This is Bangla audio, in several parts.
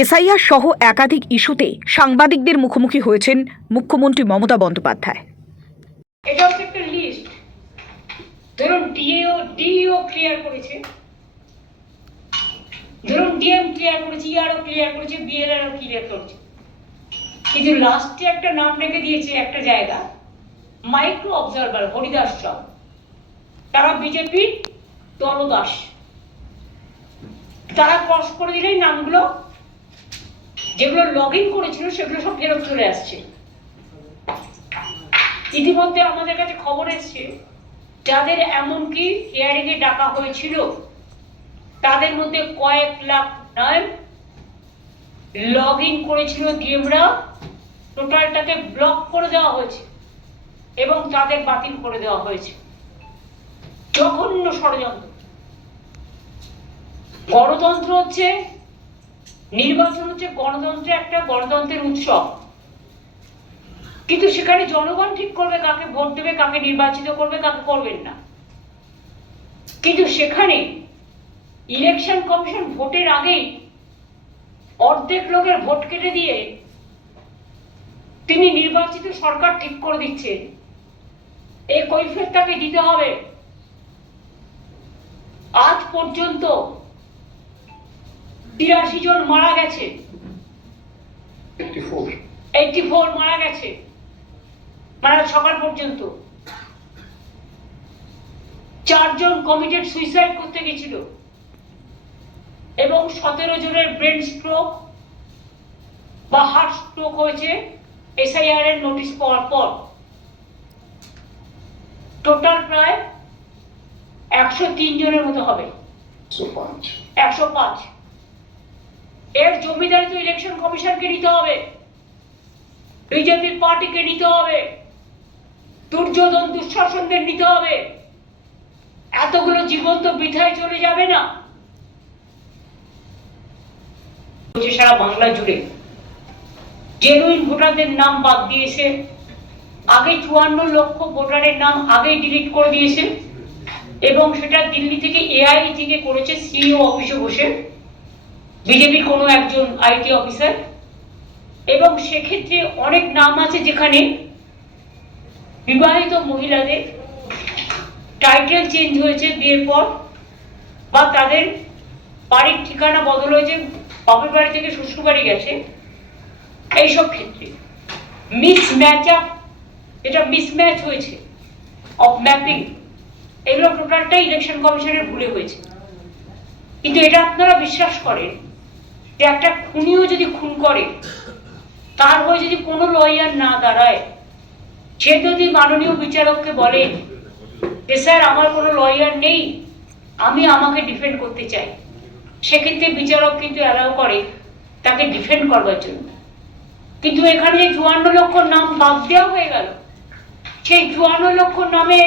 এসআইআর সহ একাধিক ইস্যুতে সাংবাদিকদের মুখোমুখি হয়েছেন মুখ্যমন্ত্রী মমতা বন্দ্যোপাধ্যায়। এটা হচ্ছে একটা লিস্ট। ধরুন ডিও ক্লিয়ার করেছে, ধরুন ডিএম ক্লিয়ার করেছে, ইআরও ক্লিয়ার করেছে, বিএলআরও ক্লিয়ার করেছে, কিন্তু লাস্টে একটা নাম রেখে দিয়েছে একটা জায়গা, মাইক্রো অবজারভার হরিদাস রাও। তারা বিজেপির দলদাস। তারা ক্রস করে দিলেই নামগুলো যেগুলো লগ ইন করেছিল সেগুলো সব ফেরত চলে আসছে। ইতিমধ্যে আমাদের কাছে খবর এসছে যাদের এমনকি হিয়ারিং এ ডাকা হয়েছিল তাদের মধ্যে কয়েক লাখ নাম লগ ইন করেছিল ডিএমরা, টোটালটাকে ব্লক করে দেওয়া হয়েছে এবং তাদের বাতিল করে দেওয়া হয়েছে। জঘন্য ষড়যন্ত্র। গণতন্ত্র হচ্ছে, নির্বাচন হচ্ছে গণতন্ত্রের একটা গণতন্ত্রের উৎসব, কিন্তু সেখানে জনগণ ঠিক করবে কাকে ভোট দেবে, কাকে নির্বাচিত করবে, কাকে করবেন না। কিন্তু সেখানে ইলেকশন কমিশন ভোটের আগেই অর্ধেক লোকের ভোট কেটে দিয়ে তিনি নির্বাচিত সরকার ঠিক করে দিচ্ছেন। এই কৈফিয়ত তাকে দিতে হবে। আজ পর্যন্ত 83 জন মারা গেছে, 84 মারা গেছে মানে সকাল পর্যন্ত। 4 জন কমিটেড সুইসাইড করতে গেছিল এবং 17 জনের ব্রেন স্ট্রোক বা হার্ট স্ট্রোক হয়েছে এসআইআর এর নোটিশ পাওয়ার পর। টোটাল প্রায় 103 জনের মতো হবে, 105। এর জমিদারি তো ইলেকশন কমিশনকে নিতে হবে, বিজেপি পার্টিকে নিতে হবে, দুর্যোধন দুঃশাসনদের নিতে হবে। এতগুলো জীবন তো বৃথায় চলে যাবে না। সারা বাংলা জুড়ে জেনুইন ভোটারদের নাম বাদ দিয়েছে। আগে 54 লক্ষ ভোটারের নাম আগেই ডিলিট করে দিয়েছে এবং সেটা দিল্লি থেকে এআই থেকে করেছে সিইও অফিসে বসে, বিজেপির কোনো একজন আইটি অফিসার। এবং সেক্ষেত্রে অনেক নাম আছে যেখানে বিবাহিত মহিলাদের টাইটেল চেঞ্জ হয়েছে বিয়ের পর, বা তাদের বাড়ির ঠিকানা বদল হয়েছে, বাপের বাড়ি থেকে শ্বশুর বাড়ি গেছে। এইসব ক্ষেত্রে মিসম্যাচ আপ, এটা মিসম্যাচ হয়েছে অফ ম্যাপিং, এগুলো টোটালটাই ইলেকশন কমিশনের ভুলে হয়েছে। কিন্তু এটা আপনারা বিশ্বাস করেন যে একটা খুনিও যদি খুন করে তার হয়ে যদি কোনো লয়ার না দাঁড়ায়, সে যদি মাননীয় বিচারককে বলে যে স্যার আমার কোনো লয়ার নেই, আমি আমাকে ডিফেন্ড করতে চাই, সেক্ষেত্রে বিচারক কিন্তু অ্যালাউ করে তাকে ডিফেন্ড করবার জন্য। কিন্তু এখানে যে 54 লক্ষ নাম বাদ দেওয়া হয়ে গেল, সেই 54 লক্ষ নামে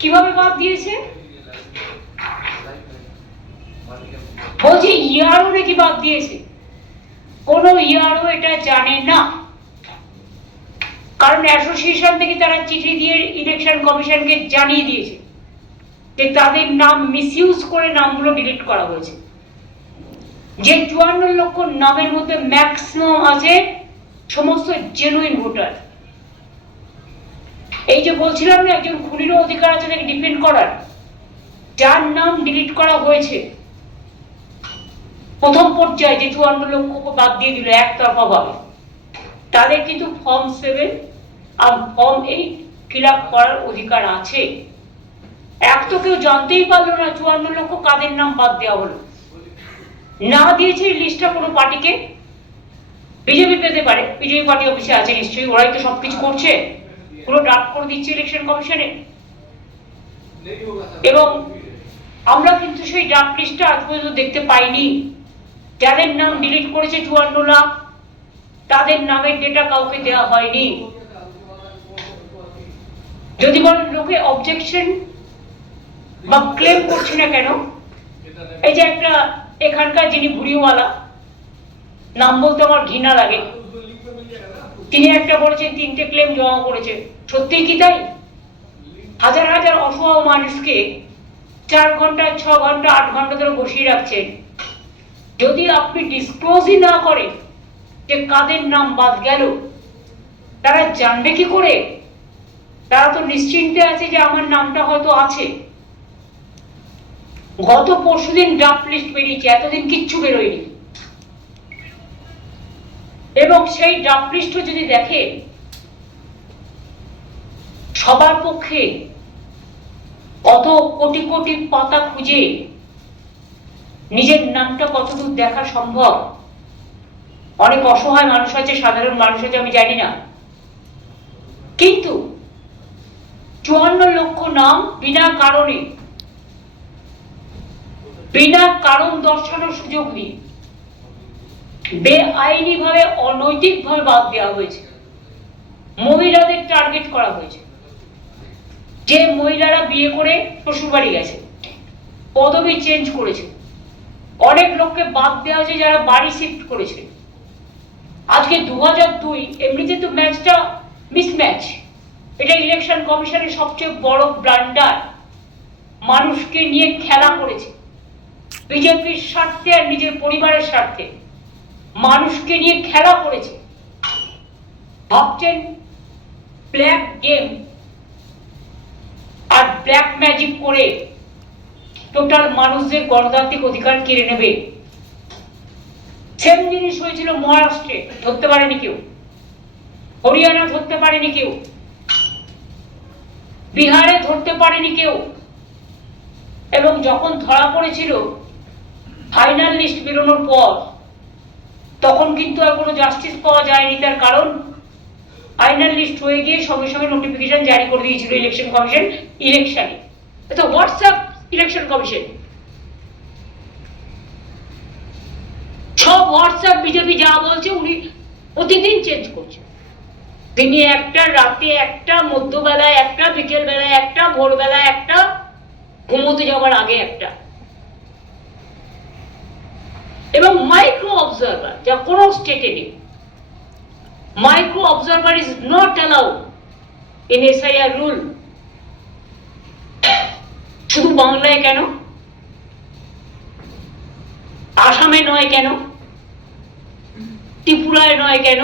কিভাবে বাদ দিয়েছে? বলছি ইআরও নাকি বাদ দিয়েছে। কোন ইআরও এটা জানে না, কারণ অ্যাসোসিয়েশন থেকে তারা চিঠি দিয়ে ইলেকশন কমিশনকে জানিয়ে দিয়েছে যে তাদের নাম মিসইউজ করে নামগুলো ডিলিট করা হয়েছে। যে 54 লক্ষ নামের মধ্যে ম্যাক্সিমাম আছে সমস্ত জেনুইন ভোটার। এই যে বলছিলাম না একজন খুনিরও অধিকার আছে তাকে ডিফেন্ড করার, যার নাম ডিলিট করা হয়েছে প্রথম পর্যায়ে, যে 54 লক্ষ বাদ দিয়ে দিল একতরফা ভাবে, তাদের কিন্তু ফর্ম 7 আর ফর্ম 8 ফিল আপ করার অধিকার আছে। এক তো কেউ জানতেই পারলো না 54 লক্ষ কাদের নাম বাদ দেওয়া হলো। না দিয়েছে এই লিস্টটা কোনো পার্টিকে, বিজেপি পেতে পারে, বিজেপি পার্টি অফিসে আছে নিশ্চয়ই, ওরাই তো সবকিছু করছে, পুরো ড্রাফট করে দিচ্ছে ইলেকশন কমিশনে। এবং আমরা কিন্তু সেই ড্রাফট লিস্টটা আজ পর্যন্ত দেখতে পাইনি। যাদের নাম ডিলিট করেছে 54 লাখ, তাদের নামের ডেটা কাউকে দেওয়া হয়নি। যদি বলেন লোকে অবজেকশন বা ক্লেম করছে না কেন, এই যে একটা এখানকার যিনি বুড়িওয়ালা, নাম বলতে আমার ঘৃণা লাগে, তিনি একটা বলেছেন 3টে ক্লেম জমা করেছে। সত্যিই কি তাই? হাজার হাজার অসহায় মানুষকে 4 ঘন্টা 6 ঘন্টা 8 ঘন্টা ধরে বসিয়ে রাখছেন, যদি আপনি ডিসক্লোজই না করেন যে কাদের নাম বাদ গেল, তারা জানবে কি করে? তারা তো নিশ্চিন্তে আছে যে আমার নামটা হয়তো আছে। গত পরশুদিন ড্রাফট লিস্ট বেরিয়েছে, এতদিন কিচ্ছু বেরোয়নি। এবং সেই ড্রাফট লিস্ট যদি দেখে, সবার পক্ষে অত কোটি কোটি পাতা খুঁজে নিজের নামটা কতদূর দেখা সম্ভব? অনেক অসহায় মানুষ আছে, সাধারণ মানুষ আছে, আমি জানি না, কিন্তু 54 লক্ষ নাম বিনা কারণে, বিনা কারণ দর্শানোর সুযোগ নেই, বেআইনি ভাবে, অনৈতিক ভাবে বাদ দেওয়া হয়েছে। মহিলাদের টার্গেট করা হয়েছে, যে মহিলারা বিয়ে করে শ্বশুরবাড়ি গেছে, পদবি চেঞ্জ করেছে। অনেক লোককে বাদ দেওয়া হয়েছে যারা বাড়ি শিফট করেছে। আজকে 2002, এমনিতে তো ম্যাচটা মিসম্যাচ। এটা ইলেকশন কমিশনের সবচেয়ে বড় ব্লান্ডার। মানুষকে নিয়ে খেলা করেছে বিজেপির স্বার্থে আর নিজের পরিবারের স্বার্থে। মানুষকে নিয়ে খেলা করেছে। ভাবছেন ব্ল্যাক গেম আর ব্ল্যাক ম্যাজিক করে টোটাল মানুষদের গণতান্ত্রিক অধিকার কেড়ে নেবে। সেম জিনিস হয়েছিল মহারাষ্ট্রে, ধরতে পারেনি কেউ। হরিয়ানা ধরতে পারেনি কেউ। বিহারে ধরতে পারেনি কেউ। এবং যখন ধরা পড়েছিল ফাইনাল লিস্ট বেরোনোর পর, তখন কিন্তু আর কোনো জাস্টিস পাওয়া যায়নি। তার কারণ ফাইনাল লিস্ট হয়ে গিয়ে সঙ্গে সঙ্গে নোটিফিকেশন জারি করে দিয়েছিল ইলেকশন কমিশন ইলেকশনে। এটা হোয়াটসঅ্যাপ ইলেকশন কমিশন, সব হোয়াটসঅ্যাপ বিজেপি যা বলছে উনি প্রতিদিন চেঞ্জ করছে। দিনে একটা, রাতে একটা, মধ্যবেলায় একটা, বিকেল বেলায় একটা, ভোরবেলায় একটা, ঘুমোতে যাওয়ার আগে একটা। এবং মাইক্রো অবজারভার, যা কোনো স্টেটে নেই। Micro observer is not allowed in SIR rule. শুধু বাংলায় কেন, আসামে নয় কেন, ত্রিপুরায় নয় কেন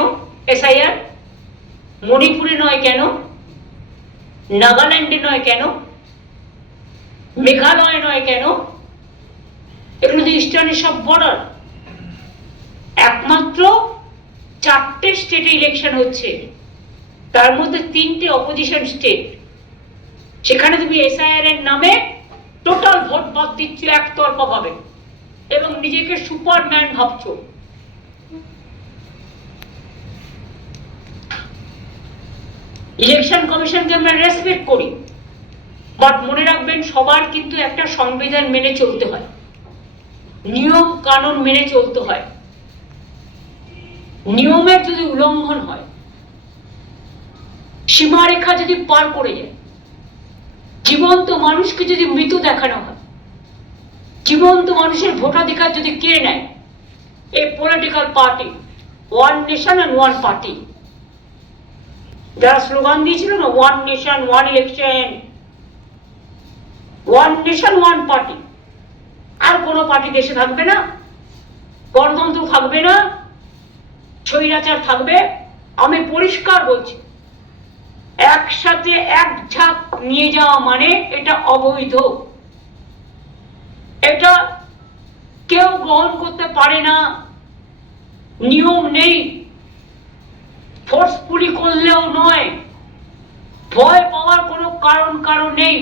এসআইআর, মণিপুরে নয় কেন, নাগাল্যান্ডে নয় কেন, মেঘালয় নয় কেন? এগুলো তো ইস্টার্নের সব বর্ডার। একমাত্র 4টে স্টেটে ইলেকশন হচ্ছে, তার মধ্যে 3টে অপোজিশন স্টেট। সেখানে তুমি এসআইআর এর নামে টোটাল ভোট বাদ দিচ্ছ একতরফা ভাবে এবং নিজেকে সুপারম্যান ভাবছো। ইলেকশন কমিশনকে আমরা রেসপেক্ট করি, বাট মনে রাখবেন সবার কিন্তু একটা সংবিধান মেনে চলতে হয়, নিয়ম কানুন মেনে চলতে হয়। নিয়মের যদি উল্লঙ্ঘন হয়, সীমারেখা যদি পার করে যায়, জীবন্ত মানুষকে যদি মৃত দেখানো হয়, জীবন্ত মানুষের ভোটাধিকার যদি কেড়ে নেয় এই political party, one nation and one party, যারা স্লোগান দিয়েছিল না, one nation one election, one nation one party, আর কোনো পার্টি দেশে থাকবে না, গণতন্ত্র থাকবে না, স্বৈরাচার থাকবে। আমি পরিষ্কার বলছি, একসাথে এক ঝাঁক নিয়ে যাওয়া মানে এটা অবৈধ। এটা কেউ গ্রহণ করতে পারে না, নিয়ম নেই, ফোর্সফুলি করলেও নয়, ভয় পাওয়ার কোনো কারণ নেই।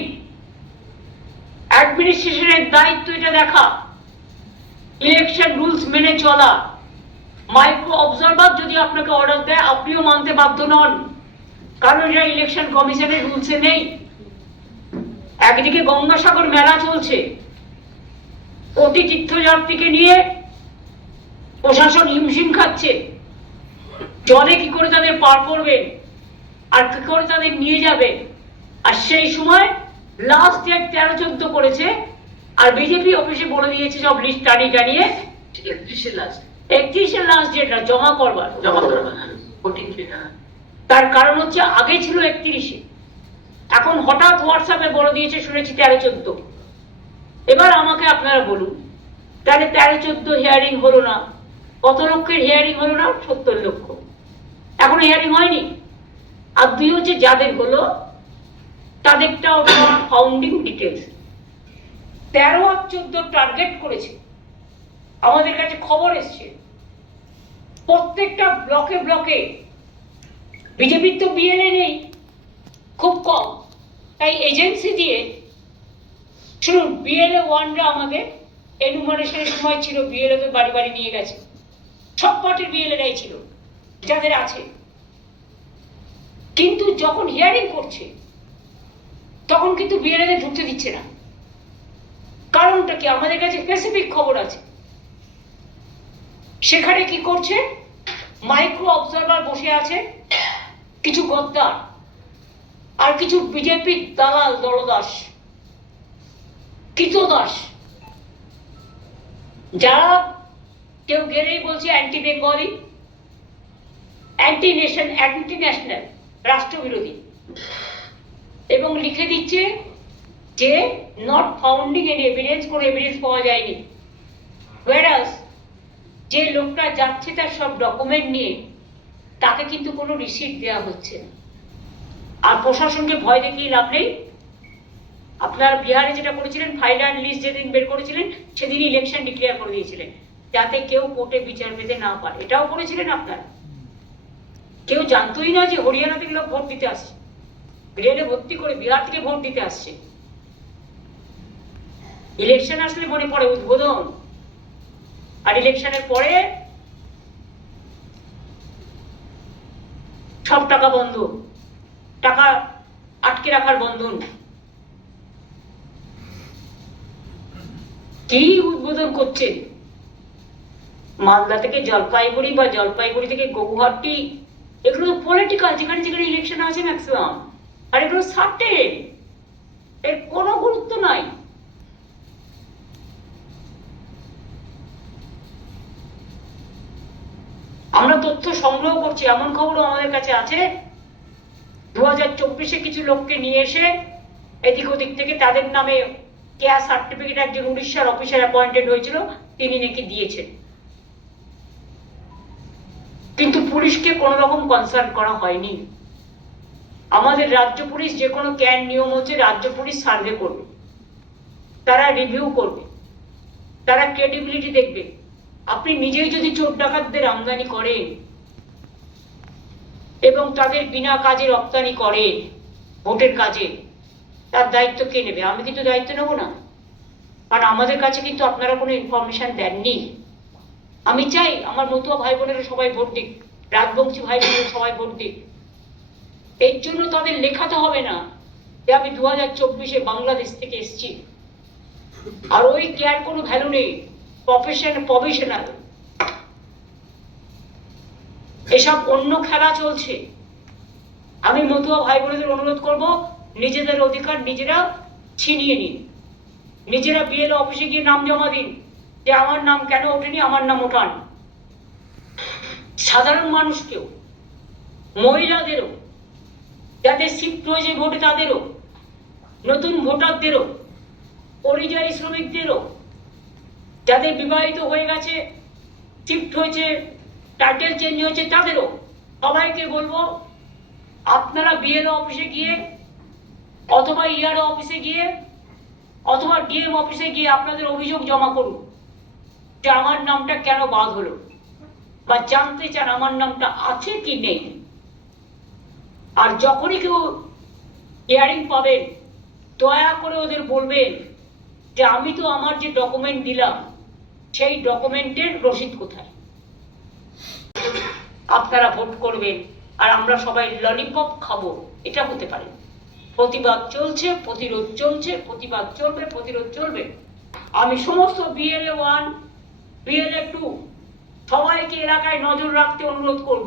অ্যাডমিনিস্ট্রেশনের দায়িত্ব এটা দেখা, ইলেকশন রুলস মেনে চলা। মাইক্রো অবজারভার যদি আপনাকে অর্ডার দেয়, আপনিও মানতে বাধ্য নন, কারণ এটা ইলেকশন কমিশনের রুলসে নেই। একদিকে গঙ্গাসাগর মেলা চলছে, কোটি তীর্থযাত্রীকে নিয়ে প্রশাসন হিমশিম খাচ্ছে, জলে কি করে তাদের পার করবেন আর কি করে তাদের নিয়ে যাবে। আর সেই সময় লাস্ট ডেট 13-14 করেছে, আর বিজেপি অফিসে বলে দিয়েছে সব লিস্ট টানিয়ে 31 লাস্ট ডেট জমা করবার। তার কারণ হচ্ছে আগে ছিল 31, এখন হঠাৎ হোয়াটসঅ্যাপে বলে দিয়েছে শুনেছি 13-14। এবার আমাকে আপনারা বলুন, তাহলে 13-14 হিয়ারিং হলো না। কত লক্ষের হিয়ারিং হলো না? 70 লক্ষ। এখনো হিয়ারিং হয়নি। আর দুই হচ্ছে যাদের হলো তাদেরটাও ফাউন্ডিং ডিটেলস 13 আর 14 টার্গেট করেছে। আমাদের কাছে খবর এসছে প্রত্যেকটা ব্লকে ব্লকে, বিজেপির তো বিএলএ নেই, খুব কম, তাই এজেন্সি দিয়ে শুরু বিএলএ ওয়ানরা আমাদের এনুমারেশনের সময় ছিল, বিএলএ তো বাড়ি বাড়ি নিয়ে গেছে, সব পার্টির বিএলএরাই ছিল যাদের আছে। কিন্তু যখন হিয়ারিং করছে তখন কিন্তু বিএলএদের ঢুকতে দিচ্ছে না। কারণটা কি? আমাদের কাছে স্পেসিফিক খবর আছে। সেখানে কি করছে? মাইক্রো অবজারভার বসে আছে, কিছু গদ্দার আর কিছু বিজেপির দালাল দলদাস কৃতদাস, যারা কেউ গেলেই বলছে anti Bengali, anti nation, anti national, রাষ্ট্রবিরোধী, এবং লিখে দিচ্ছে যে নট ফাউন্ডিং এনি এভিডেন্স, কোনো এভিডেন্স পাওয়া যায়নি। ওয়ারাস যে লোকটা যাচ্ছে তার সব ডকুমেন্ট নিয়ে, তাকে কিন্তু কোনো রিসিট দেওয়া হচ্ছে না। আর প্রশাসনকে ভয় দেখিয়ে লাভ নেই। আপনারা বিহারে যেটা করেছিলেন, ফাইনাল লিস্ট যেদিন বের করেছিলেন সেদিন ইলেকশন ডিক্লেয়ার করে দিয়েছিলেন যাতে কেউ কোর্টে বিচার পেতে না পারে। এটাও করেছিলেন আপনারা। কেউ জানতোই না যে হরিয়ানা থেকে লোক ভোট দিতে আসছে, রেলে ভর্তি করে বিহার থেকে ভোট দিতে আসছে। ইলেকশন আসলে মনে পড়ে উদ্বোধন, আর ইলেকশনের পরে সব টাকা বন্ধ, টাকা আটকে রাখার বন্ধন। কি উদ্বোধন করছেন? মালদা থেকে জলপাইগুড়ি বা জলপাইগুড়ি থেকে গৌহাটি, এগুলো পলিটিক্যাল, যেখানে যেখানে ইলেকশন আছে ম্যাক্সিমাম, আর এগুলো সার্টেন, এর কোনো গুরুত্ব নাই। আমরা তথ্য সংগ্রহ করছি, এমন খবরও আমাদের কাছে আছে 2024-এ কিছু লোককে নিয়ে এসে এদিক ওদিক থেকে তাদের নামে কেয়ার সার্টিফিকেট একজন উড়িষ্যার অফিসার অ্যাপয়েন্টেড হয়েছিল, তিনি নাকি দিয়েছেন। কিন্তু পুলিশকে কোনো রকম কনসার্ন করা হয়নি। আমাদের রাজ্য পুলিশ যে কোনো ক্যান নিয়ম হচ্ছে রাজ্য পুলিশ সার্ভে করবে, তারা রিভিউ করবে, তারা ক্রেডিবিলিটি দেখবে। আপনি নিজেই যদি চোর ডাকাতদের আমদানি করেন এবং তাদের বিনা কাজে রপ্তানি করেন ভোটের কাজে, তার দায়িত্ব কে নেবে? আমি কিন্তু দায়িত্ব নেব না, কারণ আমাদের কাছে কিন্তু আপনারা কোনো ইনফরমেশন দেননি। আমি চাই আমার মতুয়া ভাই বোনেরা সবাই ভোট দিক, রাজবংশী ভাই বোনেরা সবাই ভোট দিক। এর জন্য তাদের লেখাতে হবে না যে আমি 2024-এ বাংলাদেশ থেকে এসেছি। আর ওই কেয়ার কোনো ভ্যালু নেই, প্রফেশনাল এসব অন্য খেলা চলছে। আমি মতুয়া ভাই বোনেদের অনুরোধ করব, নিজেদের অধিকার নিজেরা ছিনিয়ে নিন, নিজেরা বিএলও অফিসে গিয়ে নাম জমা দিন যে আমার নাম কেন ওঠেনি, আমার নাম ওঠান। সাধারণ মানুষকেও, মহিলাদেরও, যাদের শিফট হয়েছে ভোটে তাদেরও, নতুন ভোটারদেরও, পরিযায়ী শ্রমিকদেরও, যাদের বিবাহিত হয়ে গেছে, শিফট হয়েছে, টাইটেল চেঞ্জ হয়েছে, তাদেরও সবাইকে বলবো আপনারা বিএলও অফিসে গিয়ে অথবা ইআরও অফিসে গিয়ে অথবা ডিএম অফিসে গিয়ে আপনাদের অভিযোগ জমা করুন যে আমার নামটা কেন বাদ হলো, বা জানতে চান আমার নামটা আছে কি নেই। আর যখনই কেউ হিয়ারিং পাবেন দয়া করে ওদের বলবেন যে আমি তো আমার যে ডকুমেন্ট দিলাম সেই ডকুমেন্টের রসিদ কোথায়। আপনারা ভোট করবেন আর আমরা সবাই ললিপপ খাবো, এটা হতে পারে। প্রতিবাদ চলছে, প্রতিরোধ চলছে, প্রতিবাদ চলবে, প্রতিরোধ চলবে। আমি সমস্ত বিএলএ 1, বিএলএ 2 সবাইকে এলাকায় নজর রাখতে অনুরোধ করব।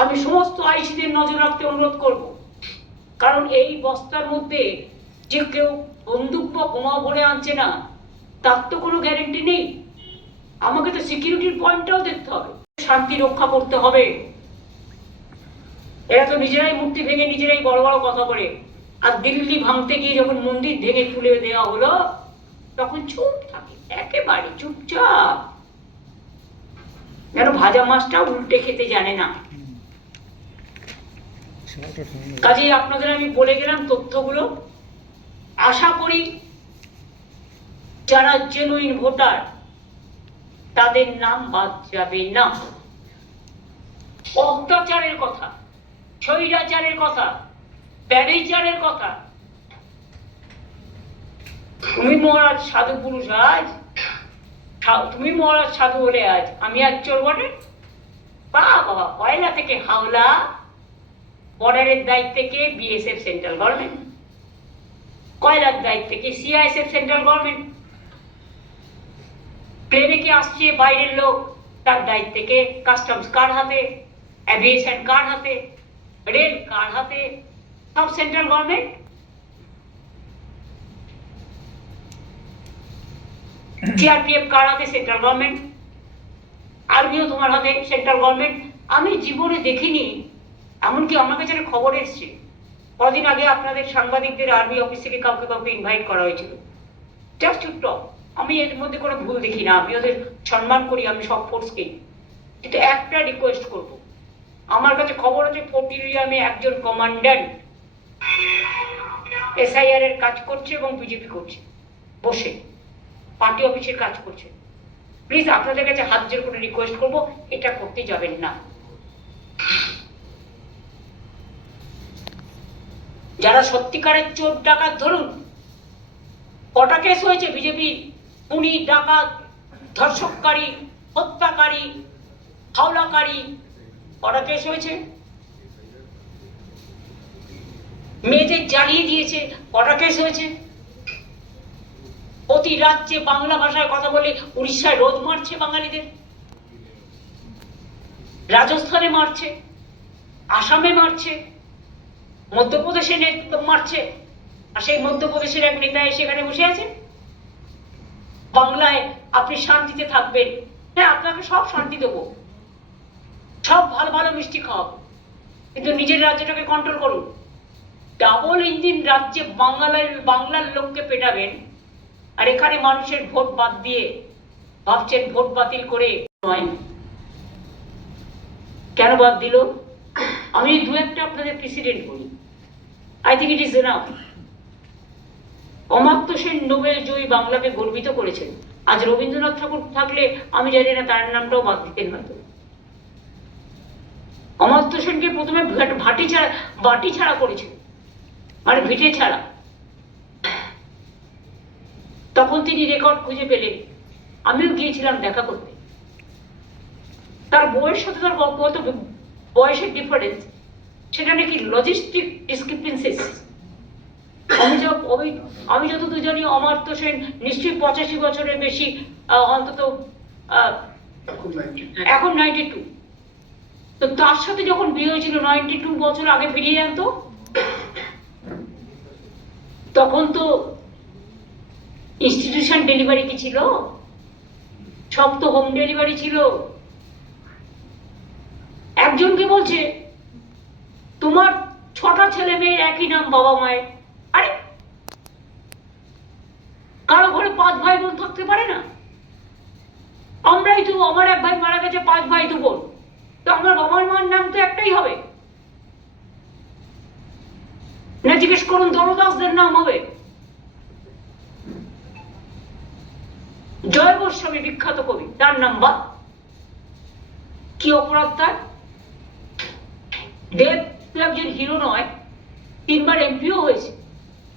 আমি সমস্ত আইসিদের নজর রাখতে অনুরোধ করব, কারণ এই বস্তার মধ্যে যে কেউ বন্দুক বা বোমা ভরে আনছে না তার তো কোনো গ্যারেন্টি নেই। আমাকে তো সিকিউরিটির পয়েন্টটাও দেখতে হবে, শান্তি রক্ষা করতে হবে। এরা তো নিজেরাই মূর্তি ভেঙে নিজেরাই বড় বড় কথা বলে। আর দিল্লি ভাঙতে গিয়ে যখন মন্দির ভেঙে তুলে দেওয়া হলো তখন চুপ থাকে, একেবারে চুপচাপ, যেন ভাজা মাছটা উল্টে খেতে জানে না। কাজেই আপনাদের আমি বলে গেলাম তথ্যগুলো। আশা করি যারা জেনুইন ভোটার তাদের নাম বাদ যাবে না। অত্যাচারের কথা, স্বৈরাচারের কথা, ব্যারিচারের কথা, তুমি মহারাজ সাধু পুরুষ আজ, তুমি মহারাজ সাধু হলে আজ আমি আজ চোর বটে? বাবা, কয়লা থেকে হাওলা, বর্ডারের দায়িত্বে কে? BSF central government. কয়লার দায়িত্বে কে? CISF central government. প্লেনে কে আসছে বাইরের লোক, তার দায়িত্বে কে? কাস্টমস কার হাতে, অ্যাভিয়েশন কার হাতে, রেল কার হাতে, সব সেন্ট্রাল গভর্নমেন্ট। সিআরপিএফ কার হাতে? Central government. আর্মিও তোমার হাতে, সেন্ট্রাল গভর্নমেন্ট। আমি জীবনে দেখিনি, এমনকি আমার কাছে একটা খবর এসছে, কদিন আগে আপনাদের সাংবাদিকদের আর্মি অফিস থেকে কাউকে কাউকে ইনভাইট করা হয়েছিল, জাস্ট টু টক। আমি এর মধ্যে কোনো ভুল দেখি না, আমি ওদের সম্মান করি, আমি সব ফোর্সকেই। কিন্তু একটা রিকোয়েস্ট করব, আমার কাছে খবর আছে ফোর্ট উইলিয়ামে একজন কমান্ড্যান্ট এসআইআর এর কাজ করছে এবং বিজেপি করছে, বসে পার্টি অফিসের কাজ করছে। প্লিজ আপনাদের কাছে হাত জোর করে রিকোয়েস্ট করব, এটা করতে যাবেন না। যারা সত্যিকারের চোর ডাকাত, ধরুন কটা কেস হয়েছে বিজেপি, খুনি, ডাকাত, ধর্ষককারী, হত্যাকারী, হাওলাকারী, কটা কেস হয়েছে? মেয়েদের জ্বালিয়ে দিয়েছে, কটা কেস হয়েছে? প্রতি রাজ্যে বাংলা ভাষায় কথা বলে উড়িষ্যায় রোজ মারছে বাঙালিদের, রাজস্থানে মারছে, আসামে মারছে, মধ্যপ্রদেশে মারছে, আর সেই মধ্যপ্রদেশের এক নেতা এসে এখানে বসে আছে। বাংলায় আপনি শান্তিতে থাকবেন, হ্যাঁ আপনাকে সব শান্তি দেবো, সব ভালো ভালো মিষ্টি খাওয়াবো, কিন্তু নিজের রাজ্যটাকে কন্ট্রোল করুন। ডাবল ইঞ্জিন রাজ্যে বাংলার লোককে পেটাবেন, আর এখানে মানুষের ভোট বাদ দিয়ে ভাবছেন ভোট বাতিল করে নয়। কেন বাদ দিল? আমি দু একটা আপনাদের প্রেসিডেন্ট বলি, I think it is enough. Amartya Sen Nobel জয়ী বাংলাকে গর্বিত করেছেন। আজ রবীন্দ্রনাথ ঠাকুর থাকলে আমি জানি না তার নামটাও বাদ দিতেন হয়তো। অমাত্য সেনকে প্রথমে বাটি ছাড়া করেছে, মানে ভিটে ছাড়া। তখন তিনি রেকর্ড খুঁজে পেলেন, আমিও গিয়েছিলাম দেখা করতে। তার বইয়ের সাথে তার কত বয়সের ডিফারেন্স, সেটা নাকি লজিস্টিক ডিসক্রিপেন্সিস। আমি যতদূর জানি অমাত্য সেন নিশ্চয়ই 85 বছরের বেশি, অন্তত এখন 92। তো তার সাথে যখন বিয়ে হয়েছিল 92 বছর আগে, ফিরিয়ে আনতো, তখন তো ইনস্টিটিউশন ডেলিভারি কি ছিল? সব তো হোম ডেলিভারি ছিল। একজনকে বলছে তোমার 6টা ছেলে মেয়ের একই নাম বাবা মায়ের। আরে কারো ঘরে 5 ভাই বোন থাকতে পারে না? আমরাই তো, আমার এক ভাই মারা গেছে, 5 ভাই 2 বোন, তো আমার বাবার মার নাম তো একটাই হবে না? জিজ্ঞেস করুন দলদাসদের নাম হবে। জয় গোস্বামী বিখ্যাত কবি, তার নাম বাদ। কি অপরাধ তার? দেব একজন হিরো নয়, 3 বার এমপিও হয়েছে,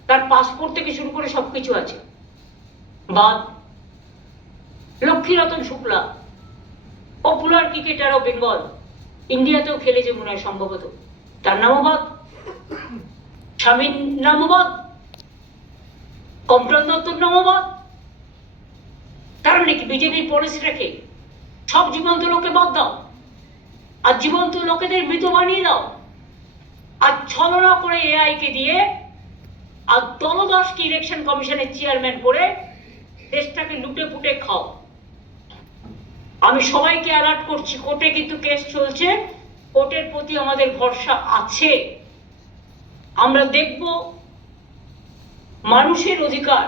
তার পাসপোর্ট থেকে শুরু করে সবকিছু আছে, বাদ। Laxmi Ratan Shukla, popular cricketer of Bengal, ইন্ডিয়াতেও খেলেছে মনে হয় সম্ভবত, তার নামও বাদ। স্বামীর নামও বাদ, কমপ্রাণ দত্তর নামও বাদ। তার মানে কি বিজেপির পলিসিটাকে সব জীবন্ত লোককে বাদ দাও, আর জীবন্ত লোকেদের মৃত বানিয়ে দাও, আর ছলনা করে এআই কে দিয়ে, আর দলদাসকে ইলেকশন কমিশনের চেয়ারম্যান করে দেশটাকে লুটে পুটে খাও। আমি সবাইকে অ্যালার্ট করছি, কোর্টে কিন্তু কেস চলছে, কোর্টের প্রতি আমাদের ভরসা আছে। আমরা দেখব মানুষের অধিকার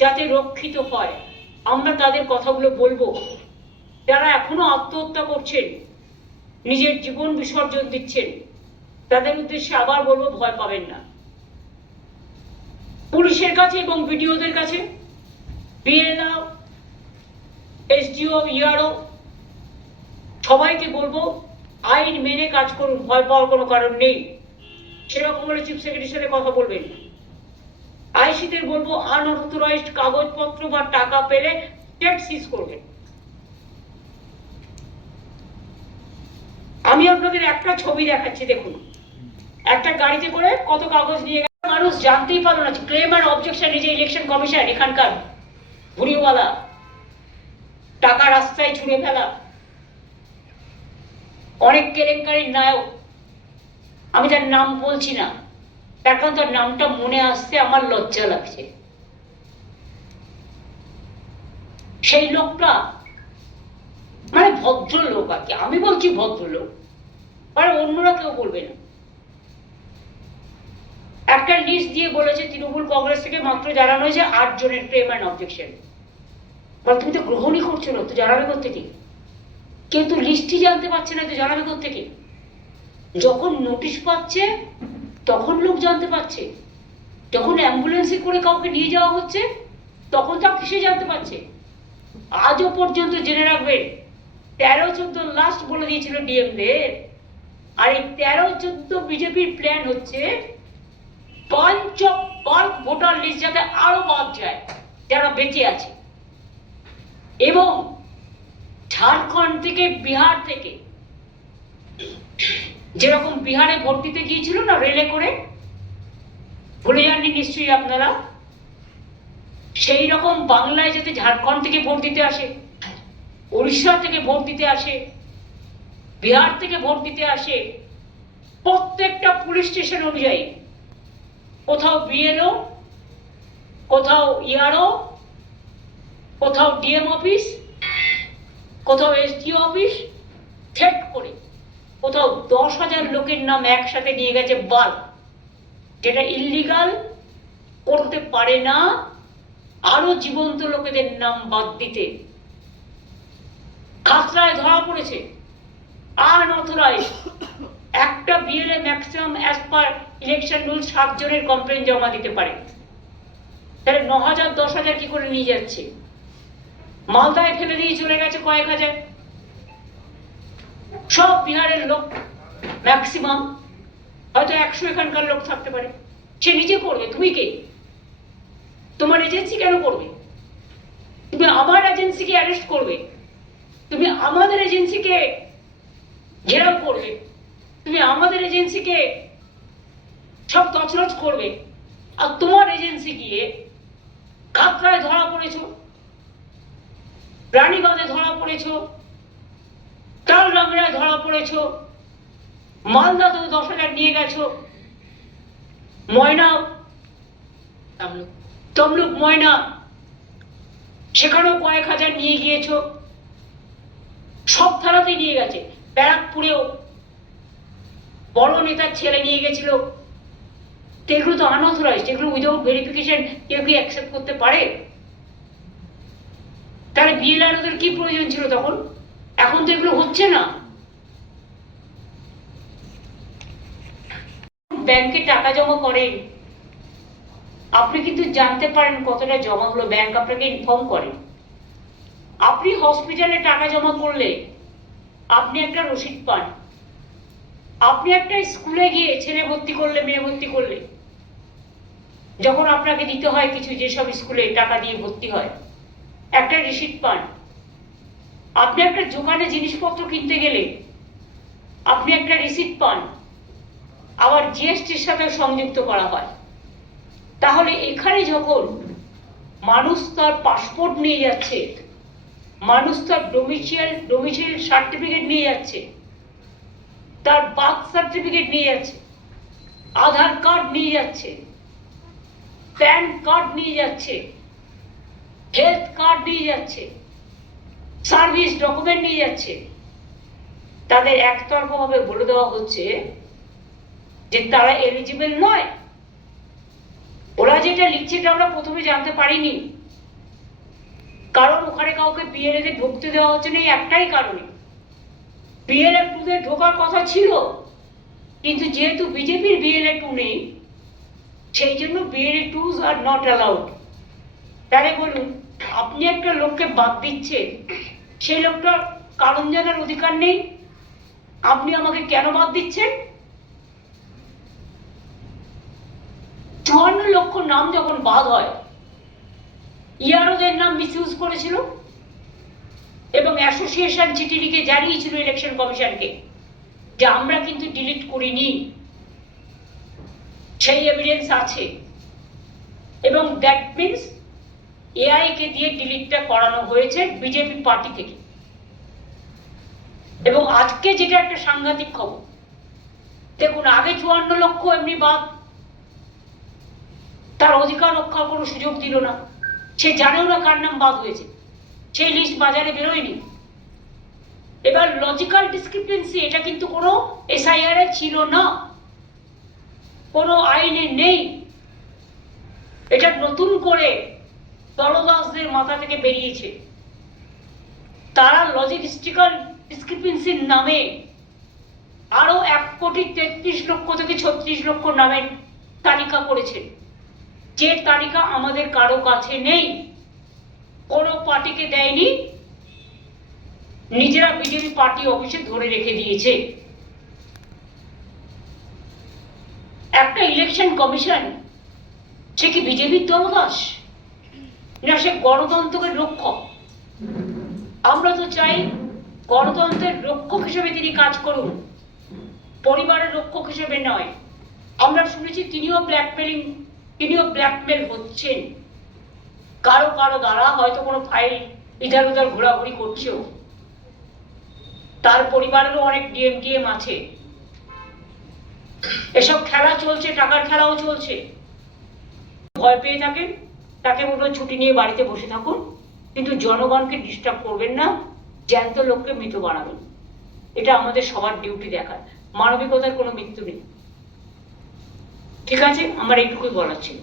যাতে রক্ষিত হয়। আমরা তাদের কথাগুলো বলবো। যারা এখনো আত্মহত্যা করছেন, নিজের জীবন বিসর্জন দিচ্ছেন, তাদের উদ্দেশ্যে আবার বলবো, ভয় পাবেন না। পুলিশের কাছে এবং বিডিওদের কাছে, বিএলও, এসডিও, ইআরও সবাইকে বলবো, আইন মেনে কাজ করুন, ভয় পাওয়ার কোনো কারণ নেই। সেরকম হলে চিফ সেক্রেটারির সাথে কথা বলবেন। আইসিদের বলবো, আনঅথরাইজড কাগজপত্র বা টাকা পেলে স্টেট সিজ করবেন। আমি আপনাদের একটা ছবি দেখাচ্ছি, দেখুন। একটা গাড়িতে করে কত কাগজ নিয়ে গেল, মানুষ জানতেই পারলো না। ক্লেম আর অবজেকশন, এই যে ইলেকশন কমিশন এখানকার ভুড়িওয়ালা, টাকা রাস্তায় ছুঁড়ে ফেলা, অনেক কেলেঙ্কারির নায়ক, আমি তার নাম বলছি না, তার কারণ তার নামটা মনে আসতে আমার লজ্জা লাগছে। সেই লোকটা মানে ভদ্রলোক আর কি, আমি বলছি ভদ্রলোক, মানে অন্যরা কেউ বলবে না। একটা লিস্ট দিয়ে বলেছে তৃণমূল কংগ্রেস থেকে মাত্র জানানো হয়েছে 8 জনের ক্লেম অ্যান্ড অবজেকশন। বল, তুমি তো গ্রহণই করছো না, তো জানাবে কোত্থেকে? কেউ তো লিস্টই জানতে পারছে না, তো জানাবে কোত্থেকে? যখন নোটিশ পাচ্ছে তখন লোক জানতে পারছে, যখন অ্যাম্বুলেন্সে করে কাউকে নিয়ে যাওয়া হচ্ছে তখন তা কিসে জানতে পারছে? আজও পর্যন্ত জেনে রাখবেন, 13-14 লাস্ট বলে দিয়েছিল ডিএমদের। আর এই 13-14 বিজেপির প্ল্যান হচ্ছে বাল্ক ভোটার লিস্ট যাতে আরো বাদ যায় যারা বেঁচে আছে, এবং ঝাড়খণ্ড থেকে, বিহার থেকে, যেরকম বিহারে ভোট দিতে গিয়েছিল না রেলে করে, ভুলে যাননি নিশ্চয়ই আপনারা, সেই রকম বাংলায় যাতে ঝাড়খণ্ড থেকে ভোট দিতে আসে, উড়িষ্যা থেকে ভোট দিতে আসে, বিহার থেকে ভোট দিতে আসে, প্রত্যেকটা পুলিশ স্টেশন অনুযায়ী কোথাও বিএলও, কোথাও ইআরও, কোথাও ডিএম অফিস, কোথাও এসডিও অফিস, থ্রেট করে কোথাও 10,000 লোকের নাম একসাথে নিয়ে গেছে বাল্ক, যেটা ইল্লিগাল, করতে পারে না। আরো জীবন্ত লোকেদের নাম বাদ দিতে খাতড়ায় ধরা পড়েছে। আনঅথরাইজড একটা BLA maximum as per election rule 7 জনের কমপ্লেন জমা দিতে পারে। তাহলে 9,000 10,000 কি করে নিয়ে যাচ্ছে? মালদায় ফেলে দিয়ে চলে গেছে কয়েক হাজার। সব বিহারের লোক ম্যাক্সিমাম, হয়তো 100 এখানকার লোক থাকতে পারে। সে নিজে করবে, তুমি কে? তোমার এজেন্সি কেন করবে? তুমি আমার এজেন্সিকে অ্যারেস্ট করবে, তুমি আমাদের এজেন্সিকে ঘেরাও করবে, তুমি আমাদের এজেন্সিকে সব তছনছ করবে, আর তোমার এজেন্সি গিয়ে খাতড়ায় ধরা পড়েছো, রানীগঞ্জে ধরা পড়েছো, তালডাংরায় ধরা পড়েছো, মালদাতে 10,000 নিয়ে গেছো, ময়না, তমলুক ময়না, সেখানেও কয়েক হাজার নিয়ে গিয়েছো, সব থানাতে নিয়ে গেছে। ব্যারাকপুরেও বড় নেতার ছেলে নিয়ে গেছিল। এগুলো তো আনঅথরাইজড, এগুলো উইদাউট ভেরিফিকেশন কেউ কি অ্যাকসেপ্ট করতে পারে? তাহলে বিএলআরওদের কি প্রয়োজন ছিল তখন? এখন তো এগুলো হচ্ছে না। ব্যাংকে টাকা জমা করেন, আপনি কিন্তু জানতে পারেন কতটা জমা হলো, ব্যাংক আপনাকে ইনফর্ম করে। আপনি হসপিটালে টাকা জমা করলে আপনি একটা রসিদ পান। আপনি একটা স্কুলে গিয়ে ছেলে ভর্তি করলে, মেয়ে ভর্তি করলে, যখন আপনাকে দিতে হয় কিছু, যেসব স্কুলে টাকা দিয়ে ভর্তি হয়, একটা রিসিট পান। আপনি একটা দোকানে জিনিসপত্র কিনতে গেলে আপনি একটা রিসিট পান, আবার জিএসটির সাথেও সংযুক্ত করা হয়। তাহলে এখানে যখন মানুষ তার পাসপোর্ট নিয়ে যাচ্ছে, মানুষ তার ডোমিসাইল সার্টিফিকেট নিয়ে যাচ্ছে, তার বার্থ সার্টিফিকেট নিয়ে যাচ্ছে, আধার কার্ড নিয়ে যাচ্ছে, প্যান কার্ড নিয়ে যাচ্ছে, হেলথ কার্ড নিয়ে যাচ্ছে, সার্ভিস ডকুমেন্ট নিয়ে যাচ্ছে, তাদের একতরফাভাবে বলে দেওয়া হচ্ছে যে তারা এলিজিবল নয়। ওরা যেটা লিখছে এটা আমরা প্রথমে জানতে পারিনি, কারণ ওখানে কাউকে বিএলএ ঢুকতে দেওয়া হচ্ছে না, এই একটাই কারণে। বিএলএ 2 ঢোকার কথা ছিল, কিন্তু যেহেতু বিজেপির বিএলএ 2 নেই, সেই জন্য BLA 2s are not allowed. তাহলে বলুন, আপনি একটা লোককে বাদ দিচ্ছেন, সেই লোকটার কারণ জানার অধিকার নেই, আপনি আমাকে কেন বাদ দিচ্ছেন? 54 লক্ষ নাম যখন বাদ হয়, ইয়ারোদের নাম মিসইউজ করেছিল এবং অ্যাসোসিয়েশন চিঠি লিখে জানিয়েছিল ইলেকশন কমিশনকে যে আমরা কিন্তু ডিলিট করিনি, সেই এভিডেন্স আছে, এবং দ্যাট মিনস এআই কে দিয়ে ডিলিটটা করানো হয়েছে বিজেপি পার্টি থেকে। এবং আজকে যেটা একটা সাংঘাতিক খবর, দেখুন, আগে 54 লক্ষ এমনি বাদ, তার অধিকার রক্ষার কোনো সুযোগ দিল না, সে জানেও না কার নাম বাদ হয়েছে, সেই লিস্ট বাজারে বেরোয়নি। এবার লজিক্যাল ডিসক্রিপেন্সি, এটা কিন্তু কোনো এসআইআর এ ছিল না, কোনো আইনে নেই, এটা নতুন করে দলদাসদের মাথা থেকে বেরিয়েছে। তারা লজিস্টিক্যাল ডিসক্রিপেন্সির নামে আরো 1,33 লক্ষ থেকে 36 লক্ষ নামের তালিকা করেছে, যে তালিকা আমাদের কারো কাছে নেই, কোনো পার্টিকে দেয়নি, নিজেরা বিজেপি পার্টি অফিসে ধরে রেখে দিয়েছে। একটা ইলেকশন কমিশন, সে কি বিজেপির দলদাস, না সে গণতন্ত্রের রক্ষক? আমরা তো চাই গণতন্ত্রের রক্ষক হিসেবে তিনি কাজ করুন, পরিবারের রক্ষক হিসেবে নয়। আমরা শুনেছি তিনিও ব্ল্যাকমেল হচ্ছেন কারো কারো দ্বারা, হয়তো কোনো ফাইল ইধার উধার ঘোরাঘুরি করছেও, তার পরিবারেরও অনেক ডিএম আছে। এসব খেলা চলছে, টাকার খেলাও চলছে। ভয় পেয়ে থাকেন, তাকে বলবো ছুটি নিয়ে বাড়িতে বসে থাকুন, কিন্তু জনগণকে ডিস্টার্ব করবেন না, জ্যান্ত লোককে মৃত বানাবেন। এটা আমাদের সবার ডিউটি দেখার। মানবিকতার কোনো মৃত্যু নেই, ঠিক আছে? আমার এইটুকুই বলার ছিল।